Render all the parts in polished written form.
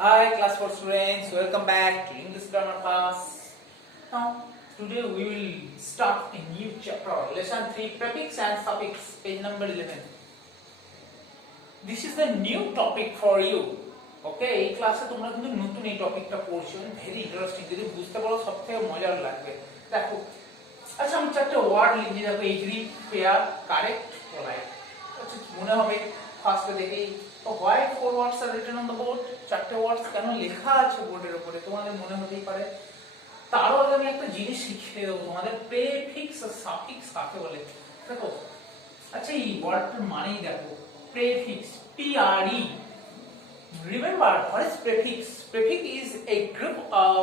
Hi class 4 students, welcome back to English grammar class. Now today we will start a new chapter, lesson 3, prefix and suffix, page number 11. This is the new topic for you. Okay, এই ক্লাসে তোমরা কিন্তু নতুন এই টপিকটা পড়ছো, very interesting, যদি বুঝতে পারো সবথেকে মজার লাগবে। দেখো, আচ্ছা আমি চারটে ওয়ার্ড লিখে দেখো, এগ্রি, ফেয়ার, কারেক্ট, পোলাইট। আচ্ছা মনে হবে ফার্স্টে দেখেই why four words are written on the board, চারটে ওয়ার্ডস কেন লেখা আছে বোর্ডের উপরে, তোমাদের মনে হতেই পারে। তারও আগে আমি একটা জিনিস শিখিয়ে দেবো তোমাদের, প্রেফিক্স আর সাফিক্স কাকে বলে। দেখো, আচ্ছা এই ওয়ার্ডটার মানেই দেখো, prefix, P R E. Remember what is prefix? Prefix is a group of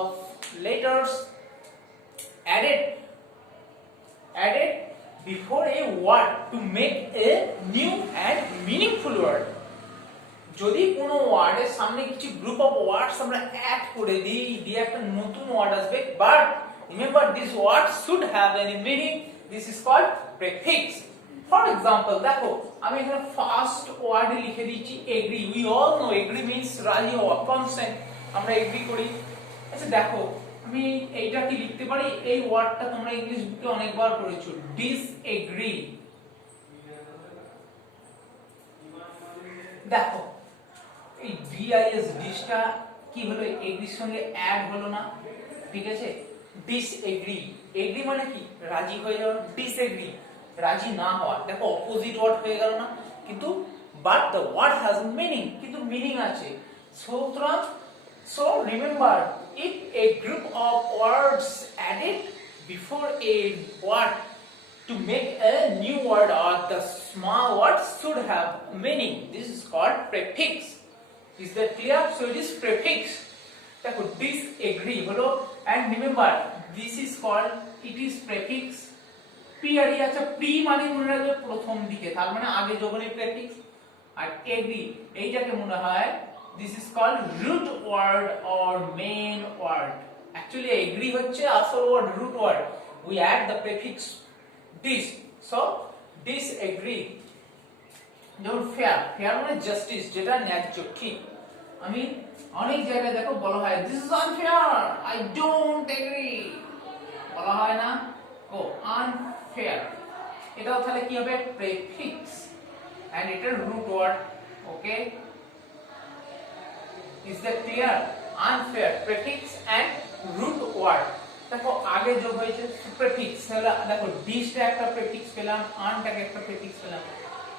letters added before a word to make a new and meaningful word. যদি কোনো ওয়ার্ডের সামনে কিছু গ্রুপ অফ ওয়ার্ডস আমরা অ্যাড করে দিই, দিয়ে একটা নতুন ওয়ার্ড আসবে, but remember this word should have any meaning, this is called prefix. For example দেখো, আমি এখানে ফার্স্ট ওয়ার্ড লিখে দিয়েছি agree. We all know agree means রাজি হওয়া, কনসেন্ট, আমরা এগ্রি করি। আচ্ছা দেখো, আমি এইটা কি লিখতে পারি, এই ওয়ার্ডটা তোমরা ইংলিশ বুকে অনেকবার পড়েছো, ডিসএগ্রি। দেখো এই ডিআইএস, ডিসটা কি হলো, এগ্রির সঙ্গে অ্যাড হলো না, ঠিক আছে। ডিসএগ্রি, এগ্রি মানে কি রাজি হয়ে যাওয়া, ডিসএগ্রি রাজি না হওয়া। দেখো অপোজিট ওয়ার্ড হয়ে গেল না, কিন্তু but the word has meaning, কিন্তু মিনিং আছে। সুতরাং so remember, if a group of words added before a word to make a new word or the small word should have meaning, this is called prefix. Is that clear? So it is prefix. দেখো disagree হলো, and remember this is called, it is prefix. P আর ই, আচ্ছা P মানে মনে রাখবে প্রথম দিকে, তার মানে আগে যখনই prefix। আর agree এইটাকে মনে হয় this is called root word or main word. Actually agree হচ্ছে আসল word, root word. We add the prefix this, so disagree. যেমন ফেয়ার, ফেয়ার মানে জাস্টিস, যেটা ন্যায্য, ঠিক। আমি অনেক জায়গায় দেখো বলা হয় this is unfair, I don't agree, বলা হয় না, ও আনফেয়ার। এটাও তাহলে কি হবে, প্রেফিক্স, এন্ড এটার root word. Okay, is that clear? Unfair, prefix and root word. দেখো আগে যোগ হয়েছে প্রেফিক্স, তাহলে দেখো ডিসটা একটা প্রেফিক্স পেলাম, আনটাকে একটা প্রেফিক্স পেলাম।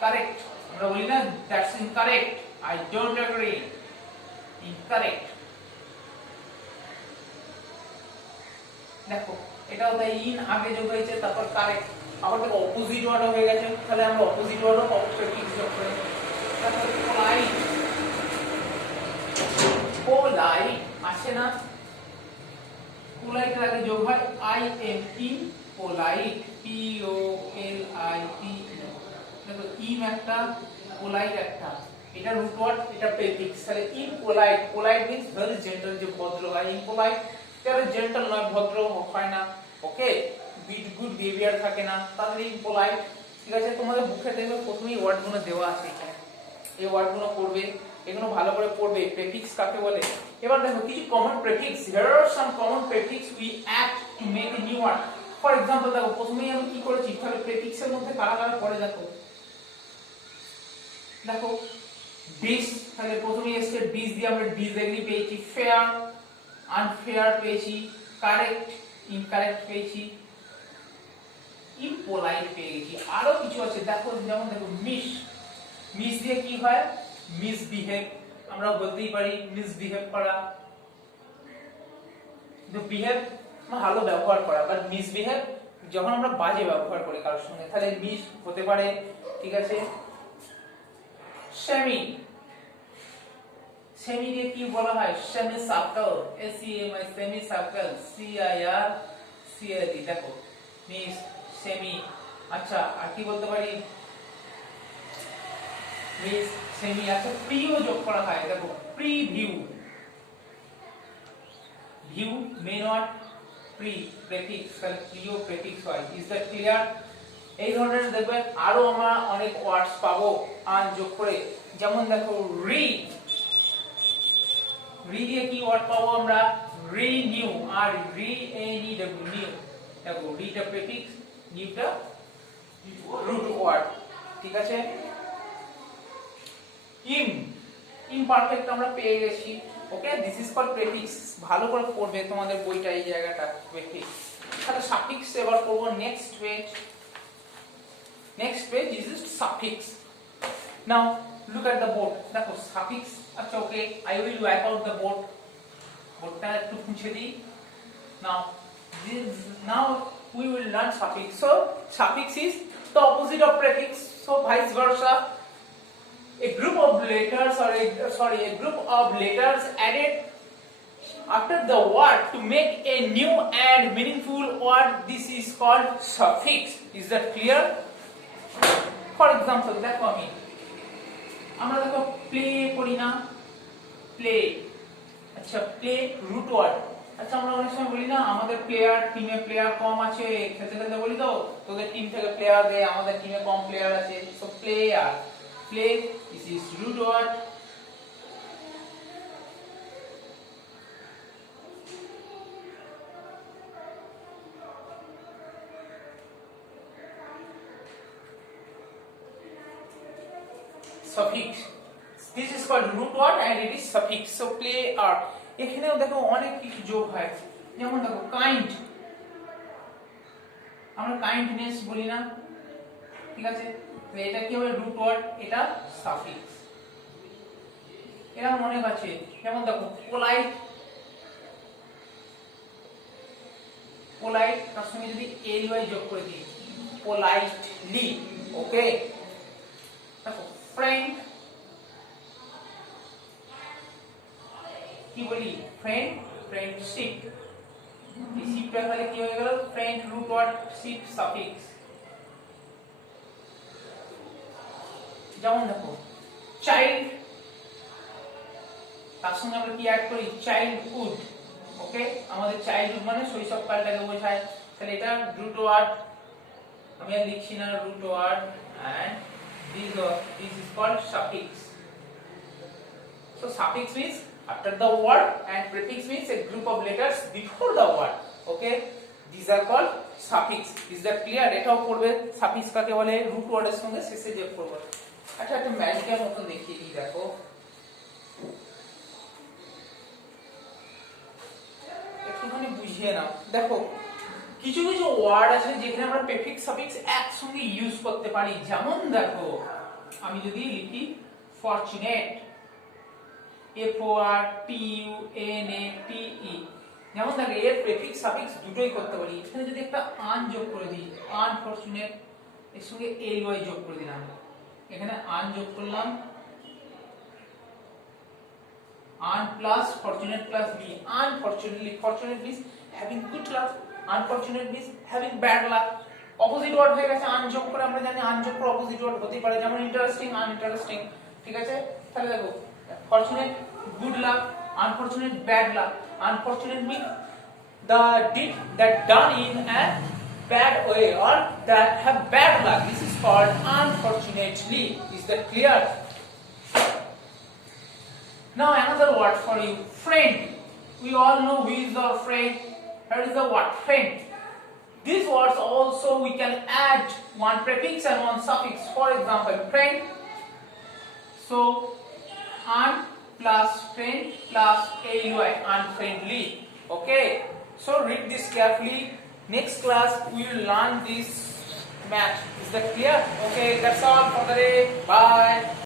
কারেক্ট, আমরা বলি না that's incorrect, I don't agri, incorrect. দেখো এটাও তাই, ইন আগে যোগ হয়েছে, তারপর কারেক্ট, আবার দেখো অপোজিট ওয়ার্ড হয়ে গেছে, তাহলে আমরা অপোজিট ওয়ার্ডও প্রেফিক্স যোগ করি। দেখো পোলাইট, পোলাইট আসে না, পোলাইটের আগে যোগ হয় আই এম ই, polite, P O L I T. দেখো ইম একটা, পোলাইট একটা, এটা রুট ওয়ার্ড, এটা প্রেফিক্স। তাহলে ইমপোলাইট, পোলাইট মিন্স ভেরি জেন্টল, যে ভদ্র হয়। ইমপোলাইট তাহলে জেন্টল নয়, ভদ্র হয় না, ওকে, গুড বিহেভিয়ার থাকে না, তাহলে ইমপোলাইট। ঠিক আছে, তোমাদের বুকে দেখবে প্রথমেই ওয়ার্ডগুলো দেওয়া আছে এখানে, এই ওয়ার্ডগুলো পড়বে, এগুলো ভালো করে পড়বে, প্রেফিক্স কাকে বলে। এবার দেখো কিছু common prefix, here are some common prefix we add to make a new word. For example দেখো প্রথমেই আমি কি করেছি, তাহলে প্রেফিক্সের মধ্যে কারা কারা পড়ে দেখো। দেখো ডিস, তাহলে প্রথমেই এসেছে ডিস দিয়ে আমরা ডিসএগ্রি পেয়েছি, ফেয়ার, আনফেয়ার পেয়েছি, কারেক্ট, ইনকারেক্ট পেয়েছি, ইমপোলাইট পেয়ে গেছি। আরো কিছু আছে দেখো, যেমন দেখো মিস, মিস দিয়ে কি হয়, মিসবিহেভ, আমরা বলতেই পারি মিসবিহেভ করা। কিন্তু বিহেভ ভালো ব্যবহার করা, বাট মিসবিহেভ যখন আমরা বাজে ব্যবহার করি কারোর সঙ্গে, তাহলে মিস হতে পারে, ঠিক আছে। সেমি, সেমি দিয়ে কি বলা হয়, semi circle, S E M I, semi circle, C I R C L E. দেখো মিস, সেমি। আচ্ছা আর কি বলতে পারি, মিস, সেমি। আচ্ছা প্রিও যোগ করা হয়, দেখো preview, view main word, pre prefix, তাহলে প্রিও প্রেফিক্স হয়। Is that clear? এই ধরনের দেখবে আরো আমরা অনেক ওয়ার্ডস পাবো আন যোগ করে, যেমন দেখো রি, রি দিয়ে কি ওয়ার্ড পাবো আমরা রিনিউ আর রি এন ই ডব্লিউ নিউ দেখো রিটা প্রেফিক্স নিউটা রুট ওয়ার্ড ঠিক আছে ইমপারফেক্ট আমরা পেয়ে গেছি okay this is called prefix ভালো করে পড়বে তোমাদের বইটা এই জায়গাটা প্রেফিক্স তাহলে সাফিক্স এবার করব next page is suffix now look at the board দেখো সাফিক্স আচ্ছা okay I will wipe out the বোর্ডটা একটু মুছে দিই নাও we will learn suffix so suffix is the opposite of prefix so vice versa a group of letters or a group of letters added after the word to make a new and meaningful word this is called suffix is that clear for example দেখো আমরা দেখো play করি না play আচ্ছা play root word আচ্ছা আমরা অনেক সময় বলি না আমাদের টিমে প্লেয়ার কম আছে খেলতে খেলতে বলি তো তোদের টিম থেকে প্লেয়ার দে আমাদের টিমে কম প্লেয়ার আছে so player play this is root word suffix this is called root word and it is suffix so play আর এখানেও দেখো অনেক কিছু যোগ হয় যেমন দেখো কাইন্ড আমরা কাইন্ডনেস বলি না ঠিক আছে তো এটা কি হবে রুট ওয়ার্ড এটা সাফিক্স এরা অনেক আছে যেমন দেখো পোলাইট তার সঙ্গে যদি এল ওয়াই যোগ করে দিই পোলাইটলি ওকে দেখো ফ্রেন্ড কি বলি ফ্রেন্ডশিপ এই শিপটা তাহলে কি হয়ে গেল friend root word ship suffix যেমন দেখো চাইল্ড তার সঙ্গে আমরা কি অ্যাড করি চাইল্ডহুড ওকে আমাদের চাইল্ডহুড মানে শৈশবকালটাকে বোঝায় তাহলে এটা রুট ওয়ার্ড আমি আর লিখছি না root word and this is called suffix so suffix means after the word and prefix means a group of letters before the word okay these are called suffix is that clear এটাও পড়বে suffix কাকে বলে root ওয়ার্ডের সঙ্গে শেষে যোগ করব আচ্ছা একটা ম্যাজিকের মতো দেখিয়ে দিই দেখো একটুখানি বুঝিয়ে নাও দেখো কিছু কিছু ওয়ার্ড আছে যেখানে আমরা প্রেফিক্স সাফিক্স একসঙ্গে ইউজ করতে পারি যেমন দেখো আমি যদি লিখি ফরচুনেট FORTUNATE যেমন দেখো এর প্রেফিক্স সাফিক্স দুটোই করতে পারি এখানে যদি একটা আন যোগ করে দিই আনফরচুনেট এর সঙ্গে LY যোগ করে দিলাম এখানে আন যোগ করলাম un plus fortunate plus B unfortunately fortunate means having good luck unfortunate means having bad luck opposite word হয়ে গেছে আন যোগ করে আমরা জানি আন যোগ করে opposite word হতেই পারে যেমন ইন্টারেস্টিং আনইন্টারেস্টিং ঠিক আছে তাহলে দেখো fortunate good luck unfortunate bad luck unfortunate means the deed that done in a bad way or that have bad luck this is called unfortunately is that clear now another word for you friend we all know who is our friend here is the word friend these words also we can add one prefix and one suffix for example friend so un plus friend plus ly unfriendly okay so read this carefully next class we will learn this math is that clear okay that's all for the day bye